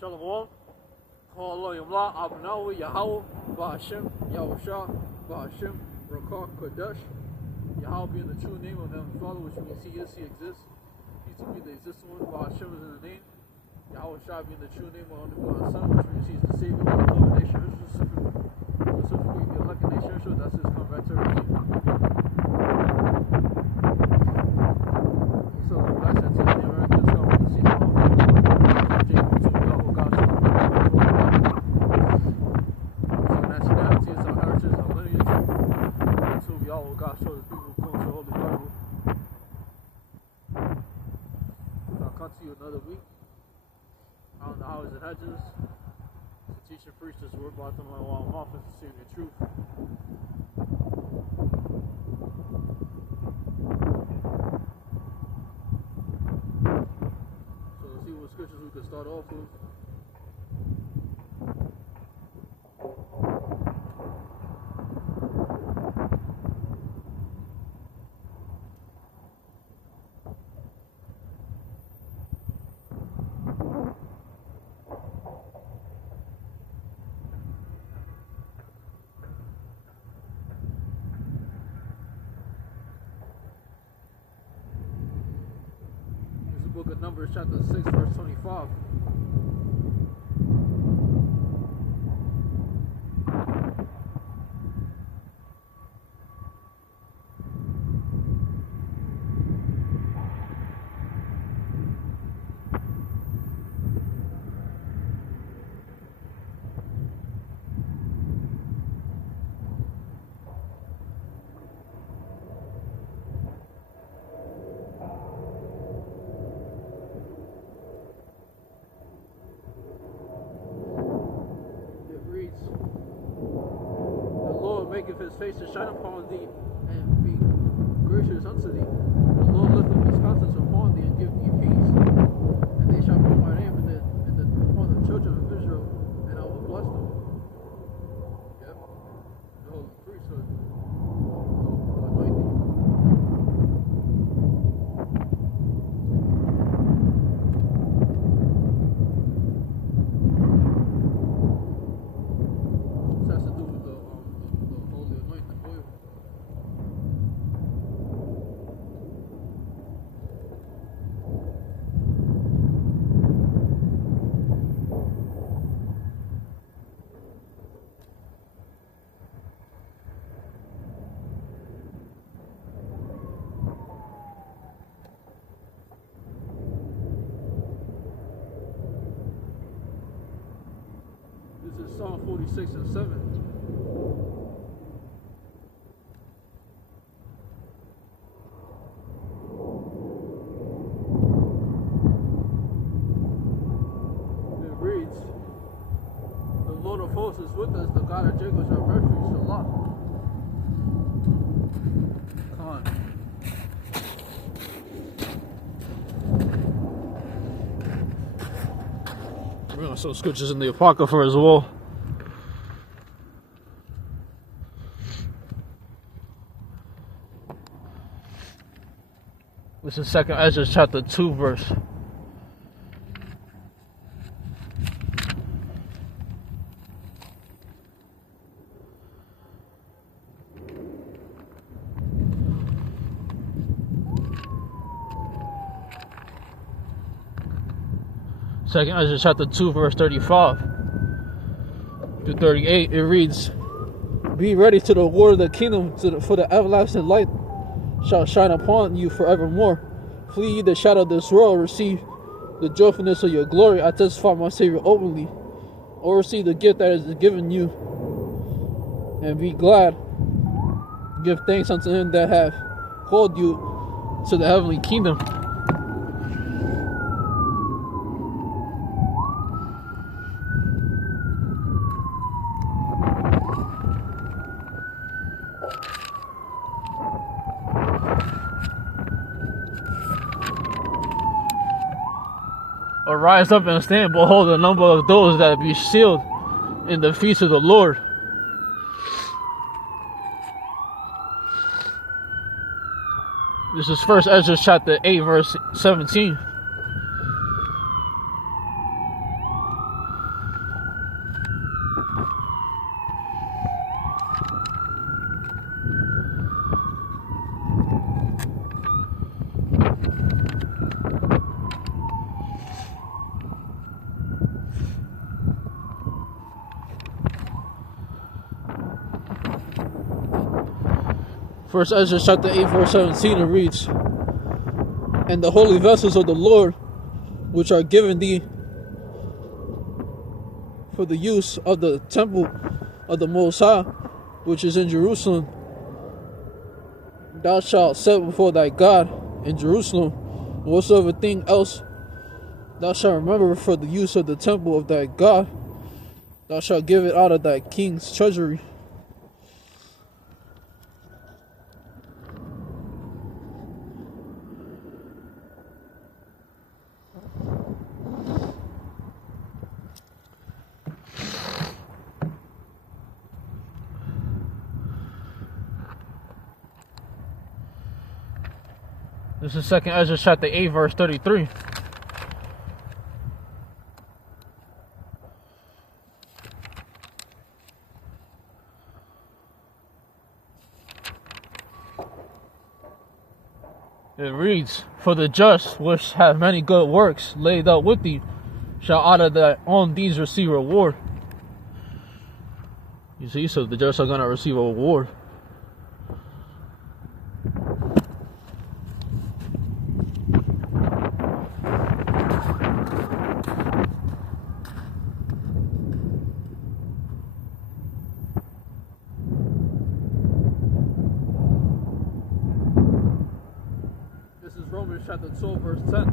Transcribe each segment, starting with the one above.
Shalom. Kol Yamla Abnawi Yahweh Ba'Hashem Yahusha Ba'Hashem Rakah Kodesh. Yahweh being the true name of Heavenly Father, which means He is, He exists. He to be the existing one. Ba'Hashem is in the name. Yahweh Shah being the true name of the God's Son, which means He's the Savior of the whole nation Israel, specifically the elected nation Israel. That's His come back to redeem. So the blessings of the Americans come from the seed of Jacob to Yahweh God. Our nationality is our heritage, our lineage. So Yahweh God showed the people who come to the Holy Bible. I'll come to you another week. I don't know how it hedges to teach and preach this word, but I don't know why I'm off to seeing the truth. So let's see what scriptures we could start off with. Book of Numbers, chapter 6, verse 25. Maketh his face to shine upon thee, and be gracious unto thee. The Lord lift up his countenance upon thee, and give thee peace. And they shall put my name upon the children of Israel, and I will bless them. Yep. The holy priesthood. The anointing. This has to do with the holy anointing oil. This is Psalm 46 and 7. The Lord of hosts is with us, the God of Jacob is our refuge. Salah. We're going to show scriptures in the Apocrypha as well. This is 2nd Ezra chapter 2 verse. Second Ezra chapter 2 verse 35 to 38. It reads, "Be ready to the award of the kingdom, for the everlasting light shall shine upon you forevermore. Flee ye the shadow of this world, receive the joyfulness of your glory. I testify my Savior openly, or receive the gift that is given you, and be glad. Give thanks unto him that hath called you to the heavenly kingdom." Arise up and stand, behold the number of those that be sealed in the feast of the Lord. This is First Ezra chapter 8, verse 17. First Ezra chapter 8, verse 17, it reads, "And the holy vessels of the Lord, which are given thee for the use of the temple of the Most High, which is in Jerusalem, thou shalt set before thy God in Jerusalem. Whatsoever thing else thou shalt remember for the use of the temple of thy God, thou shalt give it out of thy king's treasury." This is 2 Ezra chapter 8, verse 33. It reads, "For the just, which have many good works laid up with thee, shall out of their own deeds receive reward." You see, so the just are going to receive a reward. Romans chapter 12, verse 10.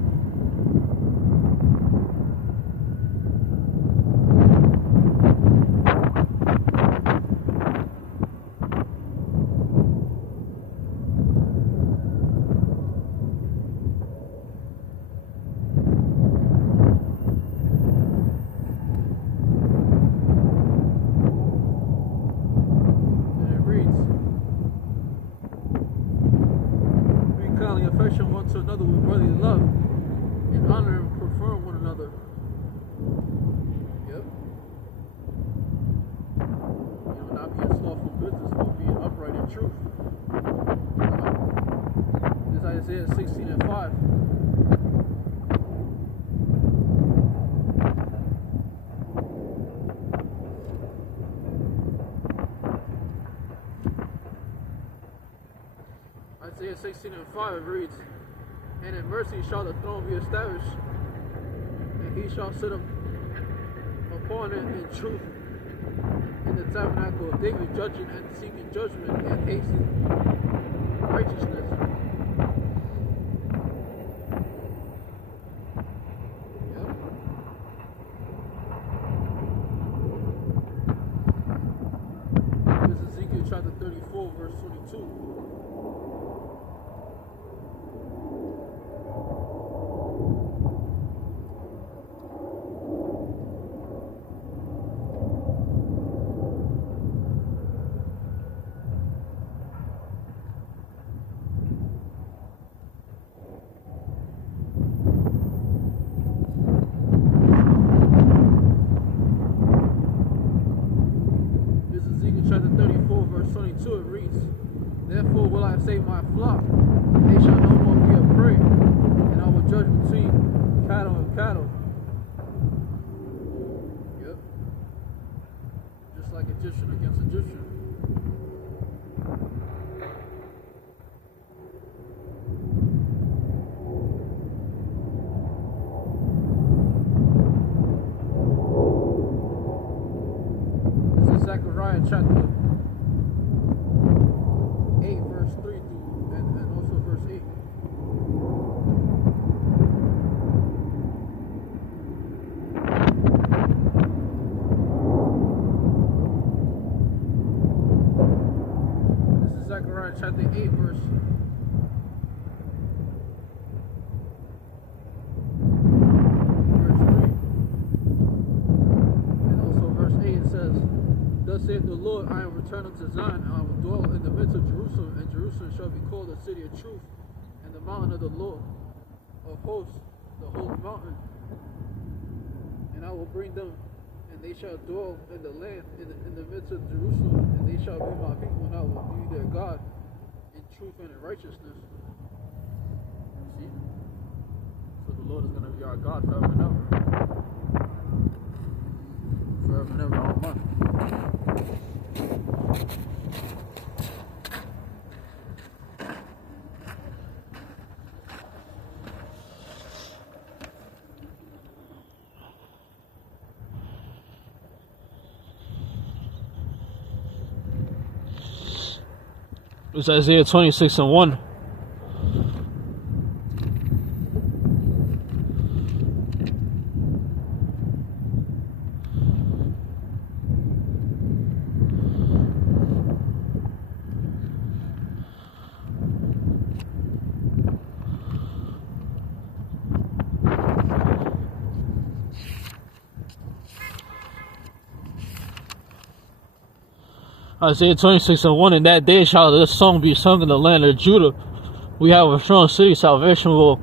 Affection one to another with brotherly love, and honor and prefer one another. Yep. Not being slothful business, but being upright in truth. This is Isaiah 16 and 5. Isaiah 16 and 5 reads, "And in mercy shall the throne be established, and he shall sit upon it in truth, in the tabernacle of David, judging and seeking judgment and hastening righteousness." Yep. This is Ezekiel chapter 34, verse 22. Chapter 34, verse 22, it reads, "Therefore will I save my flock, they shall no more be a prey, and I will judge between cattle and cattle." Yep. Just like Egyptian against Egyptian. Zechariah chapter 8, verse 3 through and also verse 8. This is Zechariah chapter 8, verse 3. And also verse 8, it says, "Thus saith the Lord, I am returned unto Zion, and I will dwell in the midst of Jerusalem, and Jerusalem shall be called a city of truth, and the mountain of the Lord of hosts, the holy mountain. And I will bring them, and they shall dwell in the land, in the midst of Jerusalem, and they shall be my people, and I will be their God in truth and in righteousness. See? So the Lord is going to be our God forever and ever. Forever and ever, amen. It's Isaiah 26:1. Isaiah 26:1, in that day shall this song be sung in the land of Judah. We have a strong city, salvation will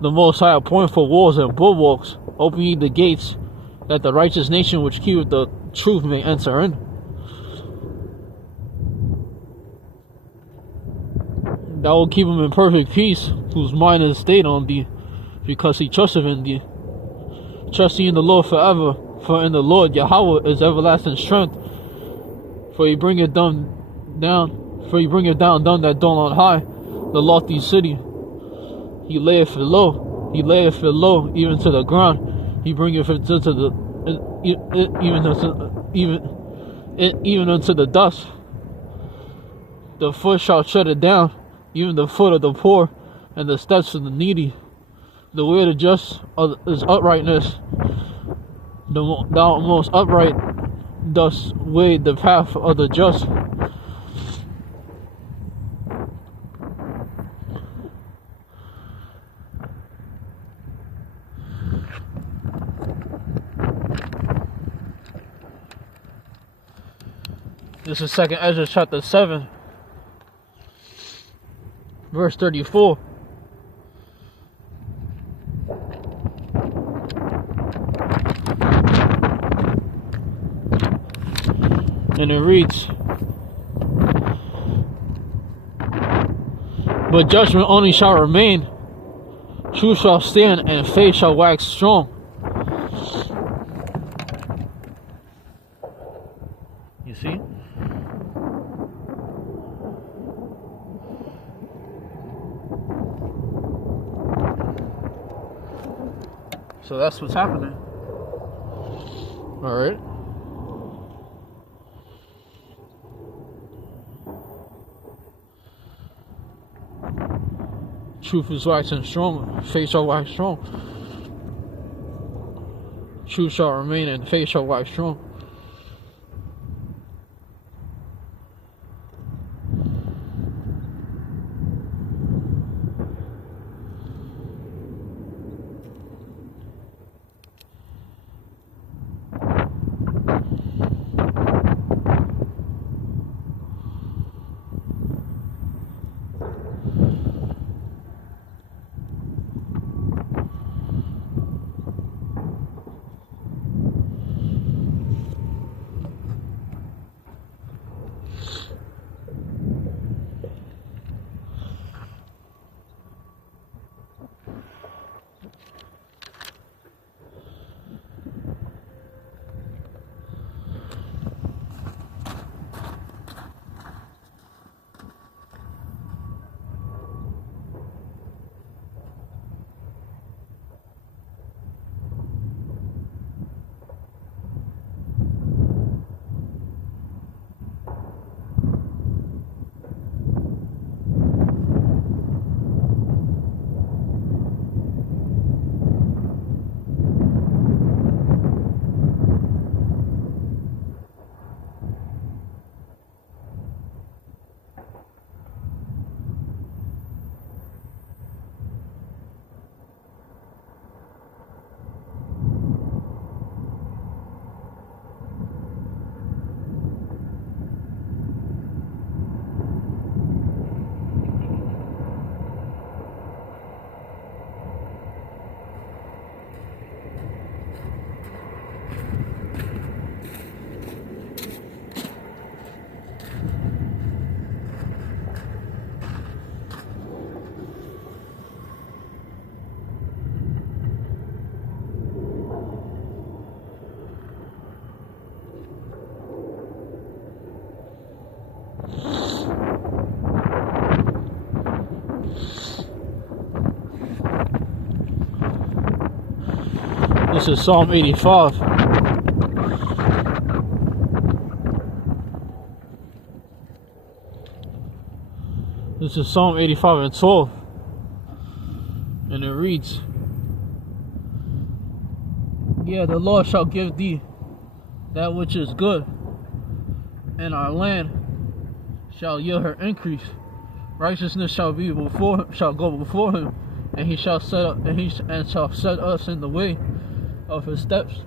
the Most High appoint for walls and bulwarks. Open ye the gates, that the righteous nation which keepeth the truth may enter in. Thou will keep him in perfect peace, whose mind is stayed on thee, because he trusteth in thee. Trust ye in the Lord forever, for in the Lord Yahweh is everlasting strength. For he bringeth down them that dwell on high, the lofty city. He layeth it low, even to the ground. He bringeth it even unto the dust. The foot shall tread it down, even the foot of the poor, and the steps of the needy. The way of the just is uprightness. Thou most upright dost wade the path of the just. This is 2nd Ezra chapter 7, verse 34. And it reads, but judgment only shall remain, truth shall stand, and faith shall wax strong. You see? So that's what's happening. Alright. Truth is waxing strong, faith shall wax strong. Truth shall remain, and faith shall wax strong. This is Psalm 85. This is Psalm 85 and 12. And it reads, yeah, the Lord shall give thee that which is good, and our land shall yield her increase. Righteousness shall go before him, and he shall set up, and shall set us in the way of his steps.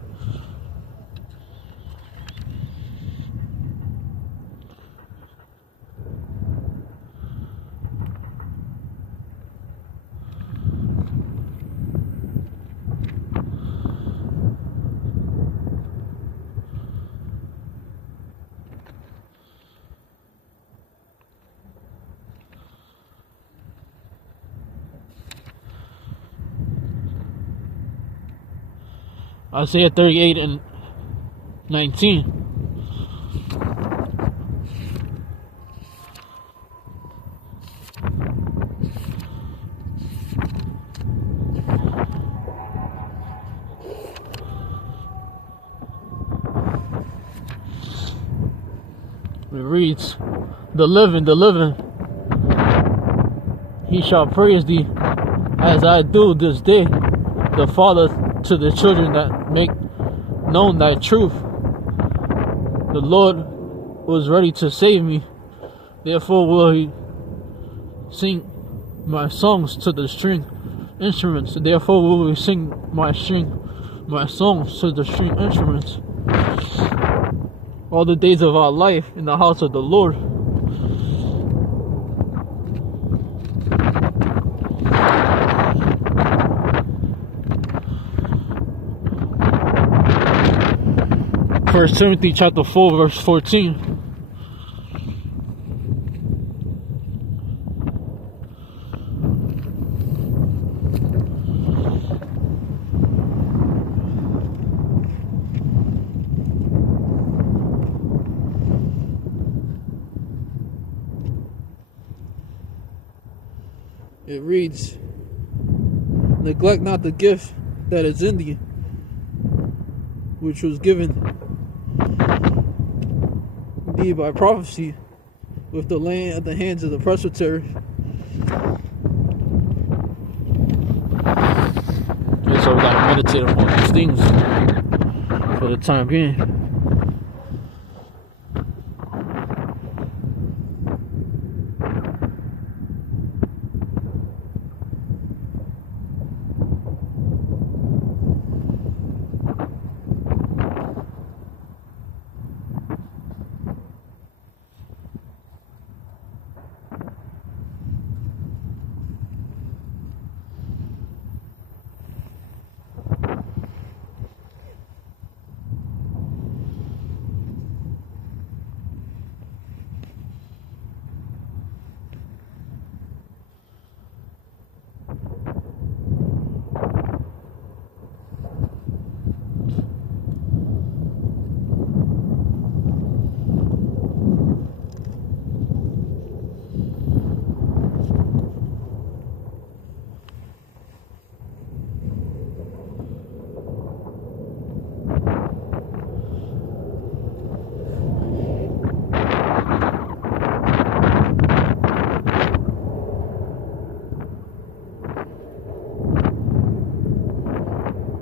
Isaiah 38 and 19. It reads, the living, he shall praise thee as I do this day, the Father to the children that make known thy truth. The Lord was ready to save me, therefore will he sing my songs to the string instruments. Therefore will we sing my songs to the string instruments all the days of our life in the house of the Lord. First Timothy chapter 4 verse 14. It reads, neglect not the gift that is in thee, which was given thee by prophecy with the laying at the hands of the presbytery. Okay, so we gotta meditate on these things for the time being.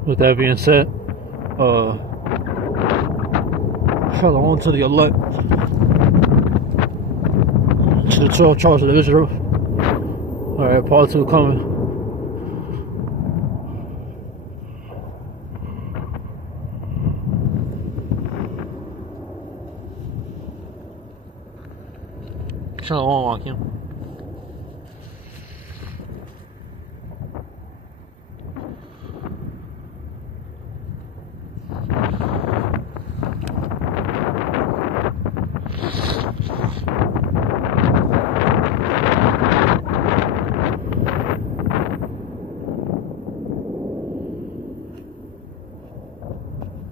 With that being said, shalom to the elect, to the 12 tribes of Israel. Alright, part 2 coming. Shalom, Akim.